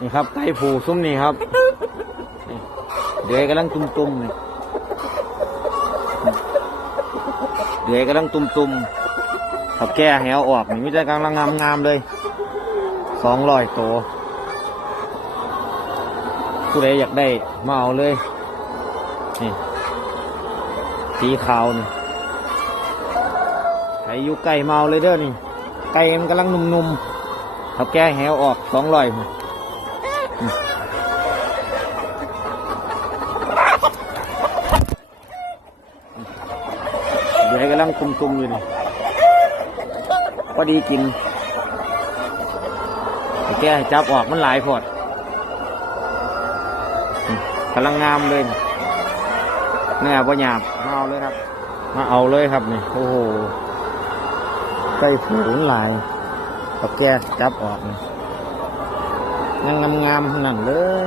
นี่ครับไก่ผูซุ้มนี่ครับเดือยกำลังตุ่มๆนี่เดือยกำลังตุ่มๆเขาแก้แหวออกนี่มิจะกำลังงามๆเลยสองร้อยตัวผู้ใดอยากได้มาเอาเลยนี่สีขาวนี่ใครอยู่ไก่เอาเลยเด้อนี่ไก่มันกำลังนุ่มๆเขาแก้แหวออกสองร้อย เดี๋ยวให้กำลังตุ่มๆอยู่นี่พอดีกินแก้จับออกมันหลายพอดกำลังงามเลยเนื้อบ่หยาบมาเอาเลยครับ มาเอาเลยครับนี่โอ้โหไก่ผูนหลายกับแกจับออกนี่ ยังงามๆนั่นเลย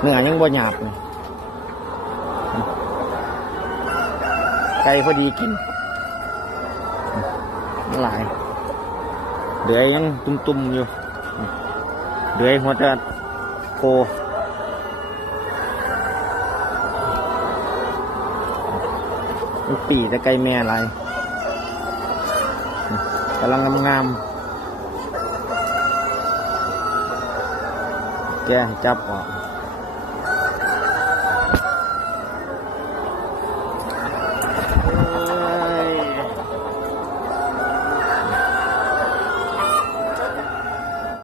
เนื้อยังบ่หยาบไก่พอดีกินหลายเดือยยังตุ่มๆอยู่เดือยหัวจะโคปีแต่ไก่แม่อะไรกำลังงามๆ แกให้จับออก